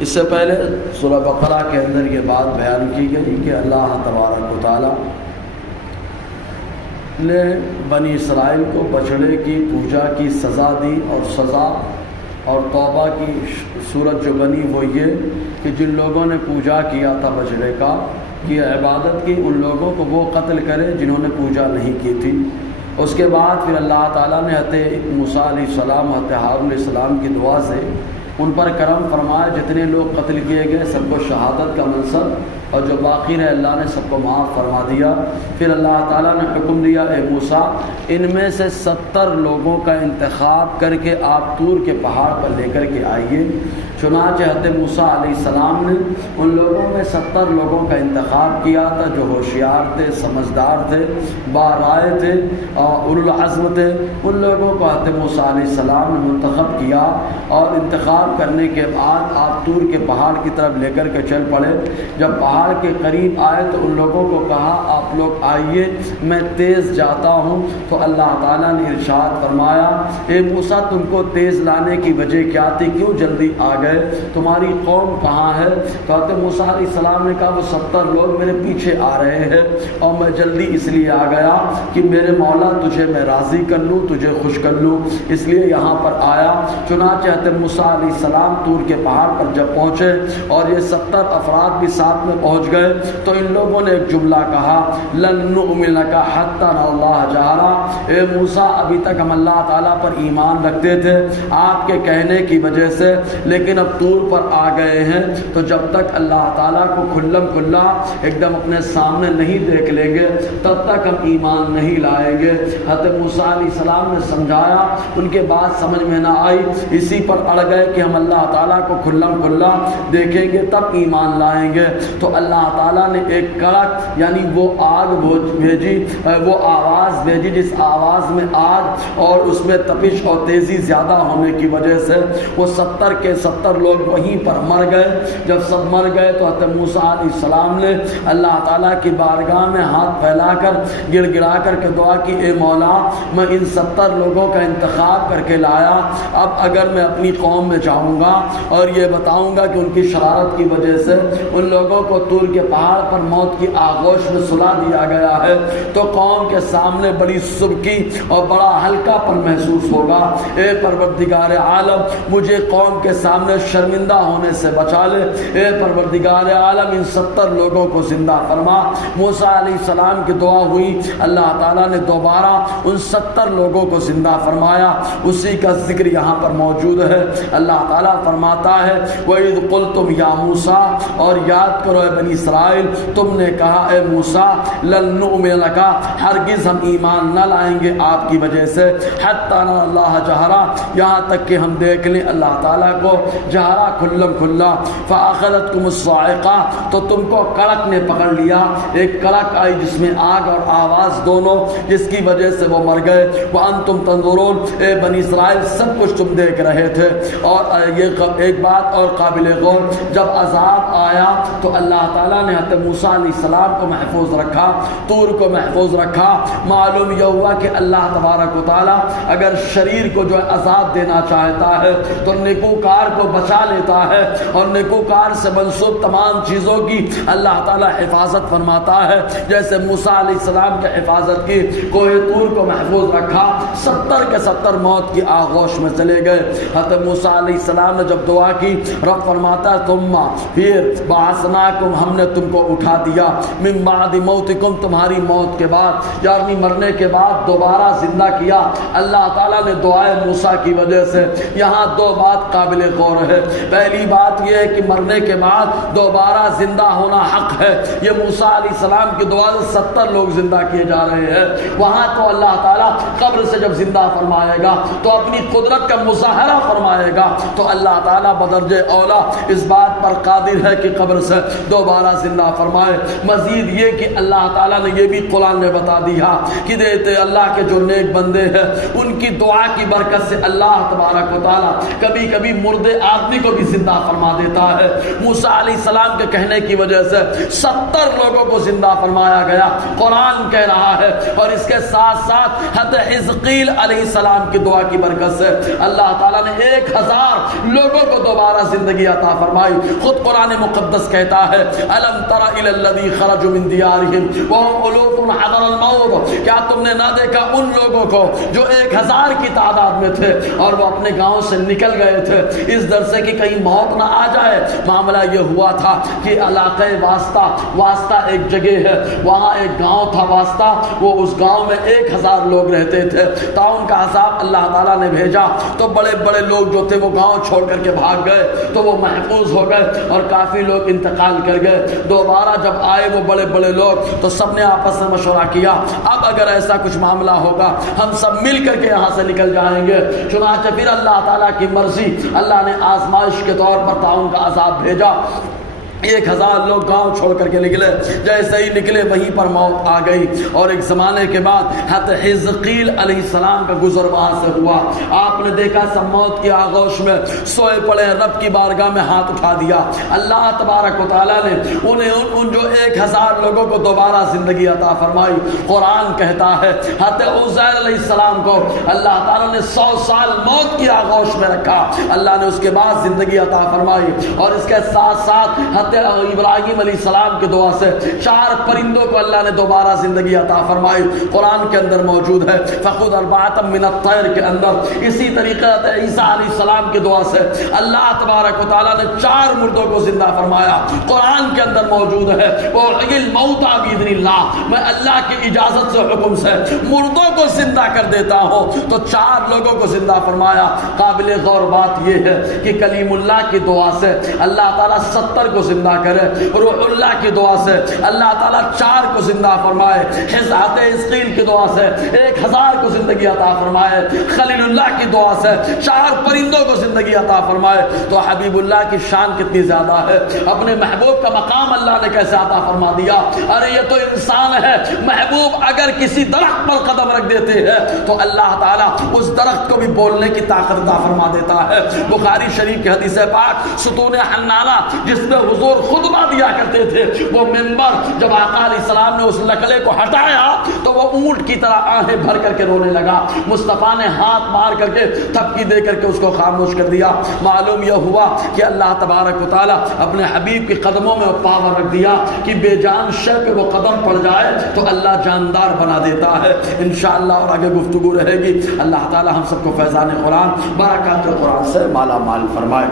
اس سے پہلے سورہ بقرہ کے اندر یہ بات بیان کی گئی کہ اللہ تبارک و تعالیٰ نے بنی اسرائیل کو بچڑے کی پوجا کی سزا دی، اور سزا اور توبہ کی صورت جو بنی وہ یہ کہ جن لوگوں نے پوجا کیا تھا بچڑے کا، کی عبادت کی، ان لوگوں کو وہ قتل کرے جنہوں نے پوجا نہیں کی تھی۔ اس کے بعد پھر اللہ تعالیٰ نے حضرت موسیٰ علیہ السلام، حضرت ہارون علیہ السلام کی دعا سے ان پر کرم فرمایا، جتنے لوگ قتل کیے گئے سب کو شہادت کا منصب، اور جو باقی رہے اللہ نے سب کو معاف فرما دیا۔ پھر اللہ تعالیٰ نے حکم دیا، اے موسیٰ ان میں سے 70 لوگوں کا انتخاب کر کے آپ طور کے پہاڑ پر لے کر کے آئیے۔ چنانچہ حضرت موسیٰ علیہ السلام نے ان لوگوں میں 70 لوگوں کا انتخاب کیا تھا جو ہوشیار تھے، سمجھدار تھے، بارائے تھے اور اولو العزم تھے۔ ان لوگوں کو حضرت موسیٰ علیہ السلام نے منتخب کیا، اور انتخاب کرنے کے بعد آپ طور کے پہاڑ کی طرف لے کر کے چل پڑے۔ جب پہاڑ کے قریب آئے تو ان لوگوں کو کہا آپ لوگ آئیے، میں تیز جاتا ہوں۔ تو اللہ تعالیٰ نے ارشاد فرمایا، اے موسیٰ تم کو تیز لانے کی وجہ کیا تھی، کیوں جلدی آ گئے، تمہاری قوم کہاں ہے؟ تو حضرت موسیٰ علیہ السلام نے کہا وہ 70 لوگ میرے پیچھے آ رہے ہیں، اور میں جلدی اس لیے آ گیا کہ میرے مولا تجھے میں راضی کر لوں، تجھے خوش کر لوں، اس لیے یہاں پر آیا۔ چنانچہ حضرت موسیٰ علیہ السلام طور کے پہاڑ پر جب پہنچے اور یہ 70 افراد بھی ساتھ میں پہنچ گئے تو ان لوگوں نے ایک جملہ کہا، لن نؤمن لک حتی نر اللہ جہرا، اے موسیٰ ابھی تک ہم اللہ تعالیٰ پر ایمان رکھتے تھے آپ کے کہنے کی وجہ سے، لیکن اب طور پر آ گئے ہیں تو جب تک اللہ تعالیٰ کو کھلم کھلا ایک دم اپنے سامنے نہیں دیکھ لیں گے تب تک ہم ایمان نہیں لائیں گے۔ حضرت موسیٰ علیہ السلام نے سمجھایا، ان کے بات سمجھ میں نہ آئی، اسی پر اڑ گئے کہ ہم اللہ تعالیٰ کو کھلم کھلا دیکھیں گے تب ایمان لائیں گے۔ تو اللہ تعالیٰ نے ایک کڑک یعنی وہ آگ بھیجی، وہ آواز بھیجی جس آواز میں آگ اور اس میں تپش اور تیزی زیادہ ہونے کی وجہ سے وہ 70 کے 70 لوگ وہیں پر مر گئے۔ جب سب مر گئے تو حضرت موسیٰ علیہ السلام نے اللہ تعالیٰ کی بارگاہ میں ہاتھ پھیلا کر گڑ گڑا کر کے دعا کی، اے مولا میں ان 70 لوگوں کا انتخاب کر کے لایا، اب اگر میں اپنی قوم میں جاؤں گا اور یہ بتاؤں گا کہ ان کی شرارت کی وجہ سے ان لوگوں کو طور کے پہاڑ پر موت کی آغوش میں سلا دیا گیا ہے تو قوم کے سامنے بڑی سبکی اور بڑا ہلکا پن محسوس ہوگا۔ اے پروردگار عالم مجھے قوم کے سامنے شرمندہ ہونے سے بچا لے، اے پروردگار عالم ان 70 لوگوں کو زندہ فرما۔ موسیٰ علیہ السلام کی دعا ہوئی، اللہ تعالیٰ نے دوبارہ ان 70 لوگوں کو زندہ فرمایا، اسی کا ذکر یہاں پر موجود ہے۔ اللہ تعالیٰ فرماتا ہے، وَإِذْ قُلْتُمْ يَا مُوسَىٰ، اور یاد کرو اے بنی اسرائیل تم نے کہا اے موسیٰ لن نؤمن لک، ہرگز ہم ایمان نہ لائیں گے آپ کی وجہ سے، حتی نر اللہ جہرا، یہاں تک کہ ہم دیکھ لیں اللہ تعالیٰ کو جہرا کھلم کھلا، فأخذتكم الصاعقہ، تو تم کو کڑک نے پکڑ لیا، ایک کڑک آئی جس میں آگ اور آواز دونوں، جس کی وجہ سے وہ مر گئے، وانتم تنظرون، اے بنی اسرائیل سب کچھ تم دیکھ رہے تھے۔ اور یہ ایک بات اور قابل غور، جب عذاب آیا تو اللہ تعالیٰ نے حضرت موسیٰ علیہ السلام کو محفوظ رکھا، طور کو محفوظ رکھا۔ معلوم یہ ہوا کہ اللہ تبارک و تعالیٰ اگر شریر کو جو ہے عذاب دینا چاہتا ہے تو نیکوکار کو بچا لیتا ہے، اور نیکوکار سے منسوب تمام چیزوں کی اللہ تعالیٰ حفاظت فرماتا ہے۔ جیسے موسیٰ علیہ السلام کی حفاظت کی، کوہ طور کو محفوظ رکھا، 70 کے 70 موت کی آغوش میں چلے گئے۔ حضرت موسیٰ علیہ السلام نے جب دعا کی، رب فرماتا ہے ثم، پھر بعثناکم، ہم نے تم کو اٹھا دیا، من بعد موتکم، تمہاری موت کے بعد، یعنی مرنے کے بعد دوبارہ زندہ کیا اللہ تعالیٰ نے دعائے موسیٰ کی وجہ سے۔ یہاں دو بات قابل غور ہے، پہلی بات یہ ہے کہ مرنے کے بعد دوبارہ زندہ ہونا حق ہے، یہ موسیٰ علیہ السلام کی دعا سے 70 لوگ زندہ کیے جا رہے ہیں۔ وہاں تو اللہ تعالیٰ قبر سے جب زندہ فرمائے گا تو اپنی قدرت کا مظاہرہ فرمائے گا، تو اللہ تعالیٰ بدرجہ اولا اس بات پر قادر ہے کہ قبر سے دوبارہ زندہ فرمائے۔ مزید یہ کہ اللہ تعالیٰ نے یہ بھی قرآن میں بتا دیا کہ دیتے اللہ کے جو نیک بندے ہیں ان کی دعا کی برکت سے اللہ تبارک و تعالیٰ کبھی کبھی مردے آدمی کو بھی زندہ فرما دیتا ہے۔ موسیٰ علیہ السلام کے کہنے کی وجہ سے 70 لوگوں کو زندہ فرمایا گیا، قرآن کہہ رہا ہے۔ اور اس کے ساتھ ساتھ حضرت حزقیل علیہ السلام کی دعا کی برکت سے اللہ تعالیٰ نے 1000 لوگوں کو دوبارہ زندگی عطا فرمائی۔ خود قرآن مقدس کہتا ہے الم تر الی الذی خرجوا من دیارہم وهم الوف حضر الموت، کیا تم نے نہ دیکھا ان لوگوں کو جو 1000 کی تعداد میں تھے اور وہ اپنے گاؤں سے نکل گئے تھے اس ڈر سے کہ کہیں موت نہ آ جائے۔ معاملہ یہ ہوا تھا کہ علاقہ واسطہ ایک جگہ ہے، وہاں ایک گاؤں تھا واسطہ، وہ اس گاؤں میں 1000 لوگ رہتے تھے۔ طاعون کا عذاب اللہ تعالیٰ نے بھیجا تو بڑے بڑے لوگ جو تھے وہ گاؤں چھوڑ کر کے بھاگ گئے، تو وہ محفوظ ہو گئے اور کافی لوگ انتقال کر گئے۔ دوبارہ جب آئے وہ بڑے بڑے لوگ تو سب نے آپس میں مشورہ کیا اب اگر ایسا کچھ معاملہ ہوگا ہم سب مل کر کے یہاں سے نکل جائیں گے۔ چنانچہ پھر اللہ تعالیٰ کی مرضی، اللہ نے آزمائش کے طور پر طاعون کا عذاب بھیجا۔ 1000 لوگ گاؤں چھوڑ کر کے نکلے، جیسے ہی نکلے وہیں پر موت آ گئی۔ اور ایک زمانے کے بعد حضرت حزقیل علیہ السلام کا گزر وہاں سے ہوا۔ آپ نے دیکھا سب موت کی آغوش میں سوئے پڑے، رب کی بارگاہ میں ہاتھ اٹھا دیا۔ اللہ تبارک و تعالیٰ نے انہیں ان جو 1000 لوگوں کو دوبارہ زندگی عطا فرمائی۔ قرآن کہتا ہے حضرت عزیر علیہ السلام کو اللہ تعالیٰ نے 100 سال موت کی آغوش میں رکھا، اللہ نے اس کے بعد زندگی عطا فرمائی۔ اور اس کے ساتھ ساتھ ابراہیم علیہ السلام کے دعا سے 4 پرندوں کو اللہ نے دوبارہ زندگی عطا فرمائی۔ قرآن کے اندر موجود ہے فخذ اربعۃ من الطیر کے اندر۔ اسی طریقے عیسیٰ علیہ السلام کی دعا سے اللہ تبارک و تعالیٰ نے 4 مردوں کو زندہ فرمایا۔ قرآن کے اندر موجود ہے وَأُحْيِي الْمَوْتَىٰ بِإِذْنِ اللَّهِ، میں اللہ کی اجازت سے حکم سے مردوں کو زندہ کر دیتا ہوں۔ تو 4 لوگوں کو زندہ فرمایا۔ قابل غور بات یہ ہے کہ کلیم اللہ کی دعا سے اللہ تعالیٰ 70 کو زندہ کرے، روح اللہ کی دعا سے اللہ تعالیٰ 4 کو زندہ فرمائے، حضرت حزقیل کی دعا سے 1000 کو زندگی عطا فرمائے، خلیل اللہ کی دعا سے 4 پرندوں کو زندگی عطا فرمائے۔ تو حبیب اللہ کی شان کتنی زیادہ ہے، اپنے محبوب کا مقام اللہ نے کیسے عطا فرما دیا۔ ارے یہ تو انسان ہے، محبوب اگر کسی درخت پر قدم رکھ دیتے ہیں تو اللہ تعالیٰ اس درخت کو بھی بولنے کی طاقت عطا فرما دیتا ہے۔ بخاری شریف کی حدیث پاک ستون حنانہ جس پہ حضور خطبہ دیا کرتے تھے، وہ منبر جب آقا علیہ السلام نے اس لکڑے کو ہٹایا تو وہ اونٹ کی طرح آہیں بھر کر کے رونے لگا۔ مصطفیٰ نے ہاتھ مار کر کے تھپکی دے کر کے اس کو خاموش کر دیا۔ معلوم یہ ہوا کہ اللہ تبارک و تعالیٰ اپنے حبیب کے قدموں میں پاور رکھ دیا کہ بے جان شے پہ وہ قدم پڑ جائے تو اللہ جاندار بنا دیتا ہے۔ انشاءاللہ اور آگے گفتگو رہے گی۔ اللہ تعالیٰ ہم سب کو فیضان قرآن، برکات قرآن سے مالا مال فرمائے۔